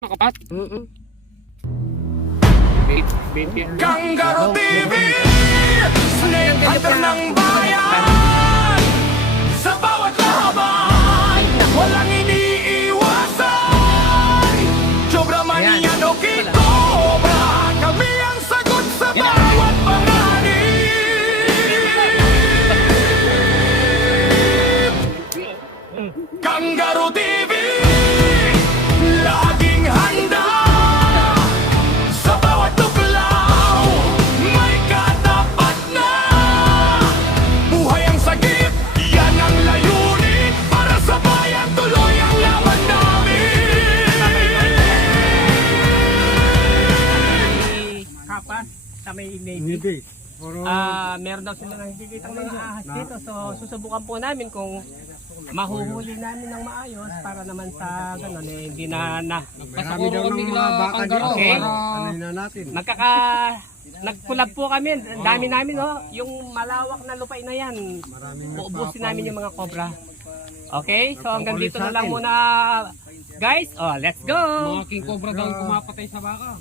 Nakapat? Kangaroo TV, Snake Hunter ng bayan. Sa bawat laban, walang iniiwasan. Sobra man yan o kikobra, kami ang sagot sa bawat panganib. Kangaroo TV, laging handa. Sa bawat tuklaw, may katapat na. Buhay ang sagip, yan ang layunin. Para sa bayan, tuloy ang laban namin. Kapas sa may Navy. Meron daw sila nakikitang mga ahas dito. So susubukan po namin kung mahuhuli namin ng maayos para naman sa ganun hindi na Marami daw ng mga baka dito. Okay. Ano na natin? Nagkulab po kami. Ang dami namin yung malawak na lupain na yan. Uubusin namin yung mga cobra. Okay? So hanggang dito na lang muna guys. Oh, let's go. Mga king cobra daw ang kumapatay sa baka.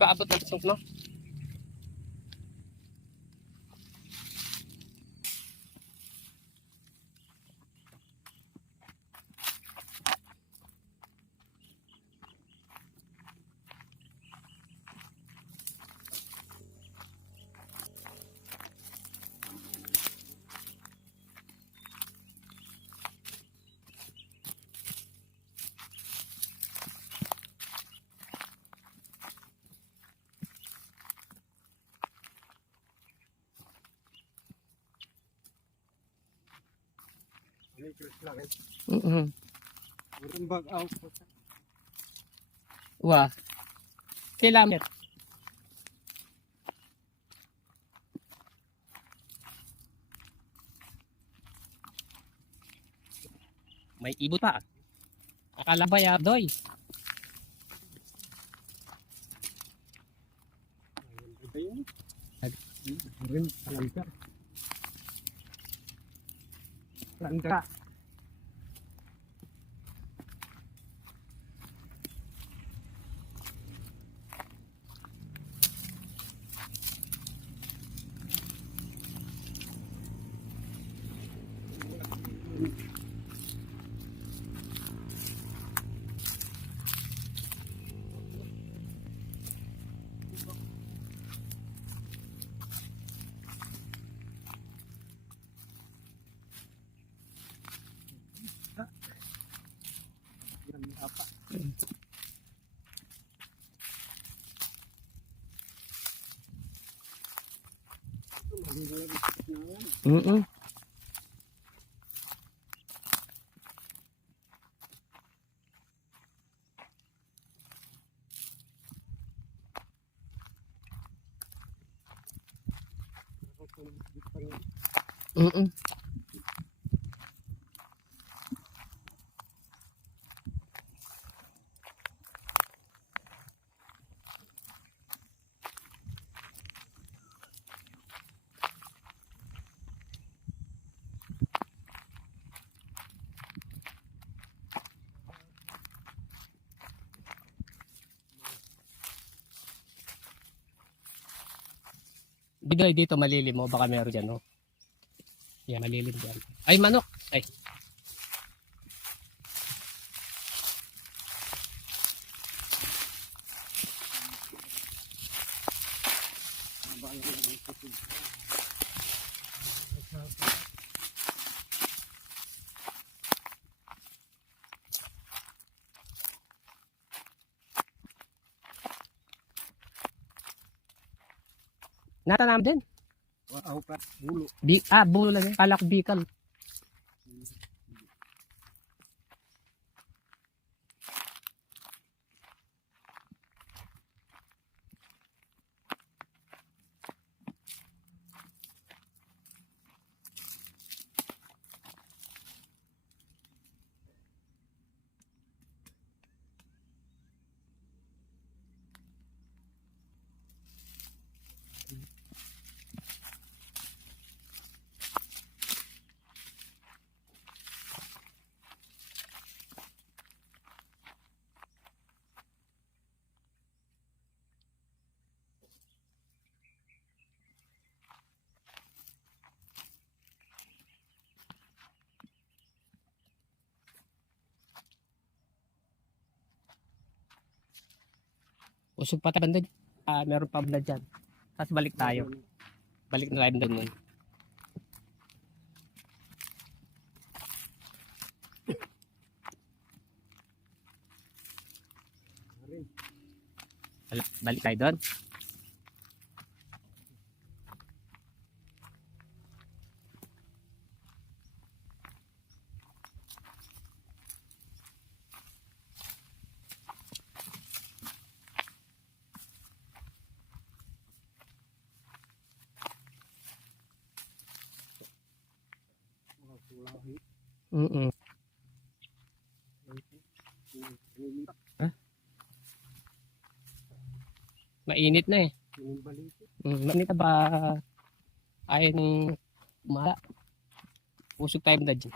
Paabot ng sunk, no? Bag out. Wah. Kilometer. May ibot pa. Akala ba ya, Doy? Langka. Bidoy dito malilim mo, baka meron dyan, no? Yan, malilim dyan. Ay, manok! Ay. Natanam din. Wow, pa. Bulo. Bulo lang yan. Kala ko bikal. Usog pa tayo banda. Meron pa blood dyan. Tapos balik tayo. Balik na tayo doon nun. Balik tayo doon. Mainit na eh. Mainit na ba? Ayaw ng umala. Usog tayo na dyan.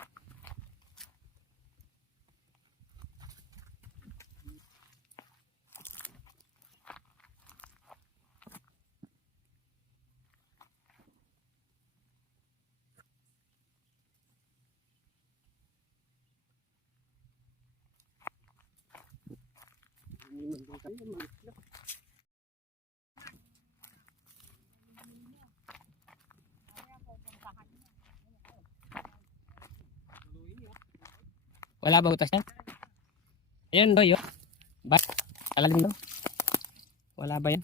Wala ba utas yan? Ayan do yun. Ba't? Alalim do? Wala ba yan?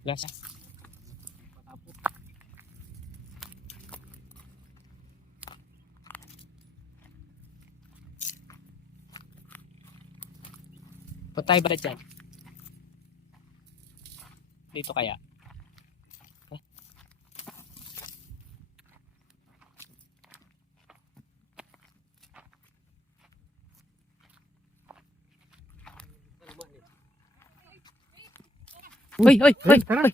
Yes. Patay ba dyan? Dito kaya? Hoy, hoy, hoy, hoy.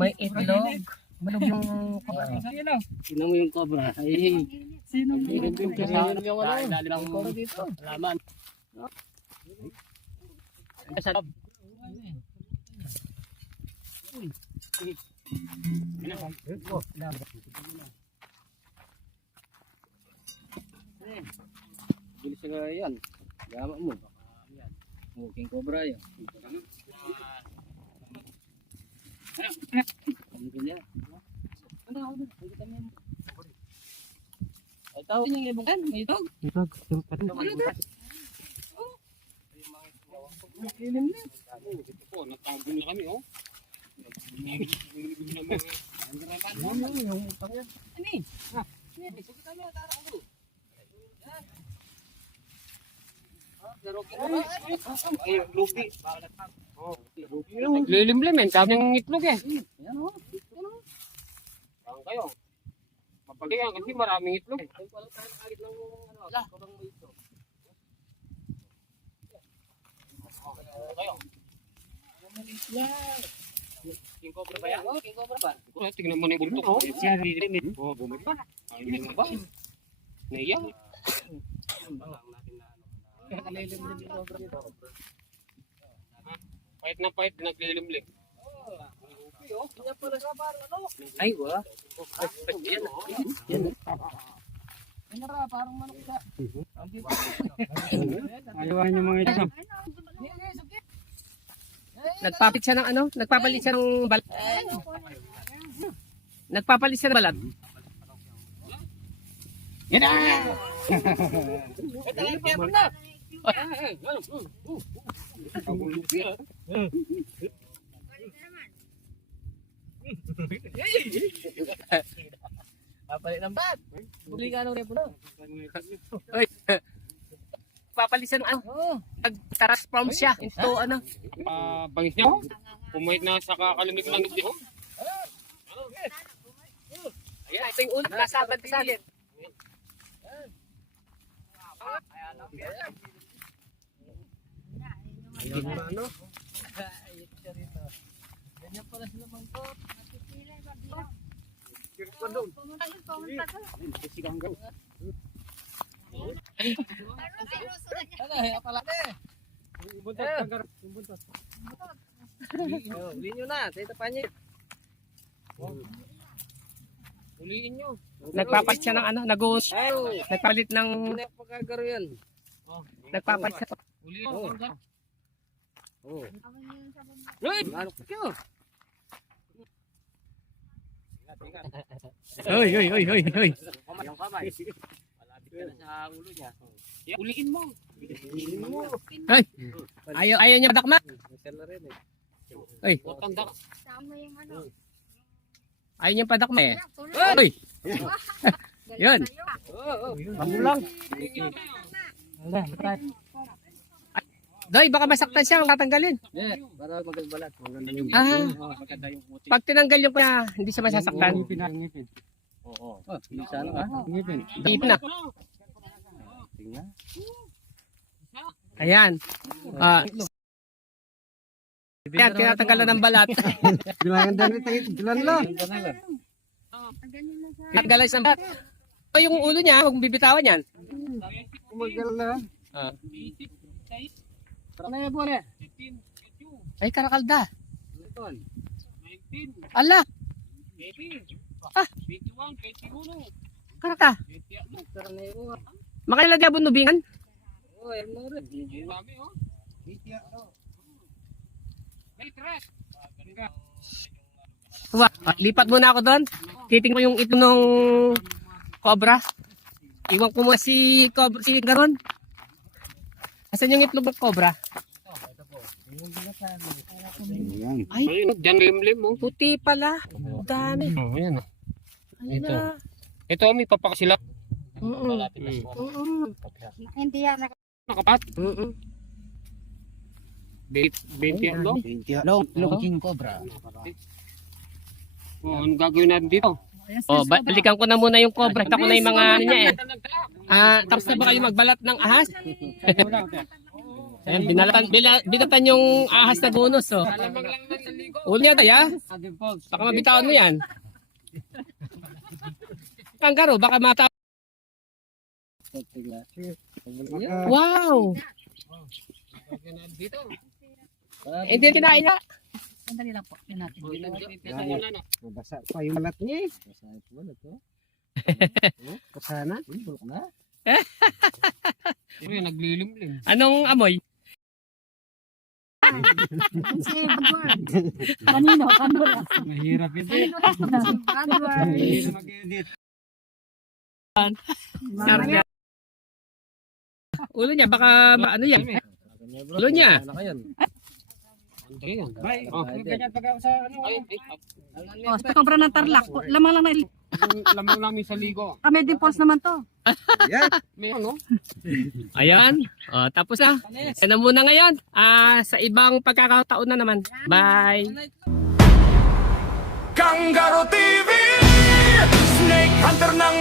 May itlog. Malog yung cobra. Sino mo yung cobra? Ay, sino mo yung cobra? Ilalim ang cobra dito. Alaman. Sa loob. Bilis ka yan. Gama mo. Muking cobra yan. Ano kanya? Ano ako doon? Ito, yung libungan. Ito. Ito. Ito po, natago na kami, oh. Yung utang yan. Ay, lupi. Naglilimlim eh. Sabi ng itlog eh. Saan kayo? Mapalihan kasi maraming itlog. Kayo. King Cobra ba yan? King Cobra ba? Tingnan mo na yung bulto ko. Siya rin. Oh, bumit pa. Ayun na ba? Naiya. Pahit na pahit, naglilimlim. Ay, wala. Ayawan yung mga ito. Nagpapalit siya ng ano? Nagpapalit siya ng balat. Nagpapalit siya ng balat. Yan na! Papalit ng bat. Buli ka ng repo na. Papalit siya ng ano? Nag-transform siya into ano? Bangis niya, oh. Pumahit na sa kakalimig ng ngiti, oh. Ayan, ito yung ulo. Nasa abad sa akin. Ano? Uli nyo na. Dito pa niyo. Uliin nyo. Nagpapalit siya ng ano? Nagpalit ng... Nagpapalit siya. Uliin nyo. Hoy. Uliin mo. Ay, ayaw niya padakma. Ay, Tanda ka. ayaw niya padakma eh. Hoy. Yun. Pamulang. Doy, baka masaktan siya, tatanggalin. Para magagbalat. Ah, pag tinanggal yung kaya, hindi siya masasaktan. Ngipin. Oo. Sana ka? Ngipin. Dito na. Tingnan. Ayan. Ayan, tinatanggalan ng balat. Bilangan dali tayo. Bilan lang. Tinatanggalan ng balat. O, yung ulo niya, huwag bibitawan yan. Kumagal na. Ay, karakalda. Ala, 21, 21. karaka. Makailagay abon nubingan? Marami, oh. May tres. Lipat muna ako doon. Titingnan ko yung ito nung cobra. Iwan ko muna si cobra, si Garon. Asan yung itlog ng cobra? Ay, Ayun, dyan limlim, oh. puti pala. Dami. Oh, ayan, oh. Ayun Ito. na. Ito, may papakasila. Hindi yan. Nakapat. 20 20 long. Longking cobra. Oh, ano gagawin natin dito? Oh, balikan ko na muna yung cobra. Ito ko na yung mga ano niya eh. Tapos na ba kayo magbalat ng ahas? Ayan, binatan yung ahas na bonus. Oh. Uli niya tayo. Baka mabitawan mo yan. Kanggaro, baka mata. Wow! Hindi kinain na. Sandali lang po. Yan natin. Mabasa pa yung balat niya eh. Basa ito balat oh. Kasana. Bulok na. Uy, naglilimlim. Anong amoy? Si Edward. Kanino? Kanino? Mahirap ito. Edward. Mag-edit. Sarga. Ulo niya, baka ano yan? Ulo niya. Oh, ganyan pag ako sa ano. Oh, sa cobra ng Tarlac. Po, lamang lang na Lamang namin sa ligo. kami din falls naman to. Yan. May ano? Ayan. Tapos na. Yan na muna ngayon. Sa ibang pagkakataon na naman. Bye. Kangaroo TV, Snake Hunter ng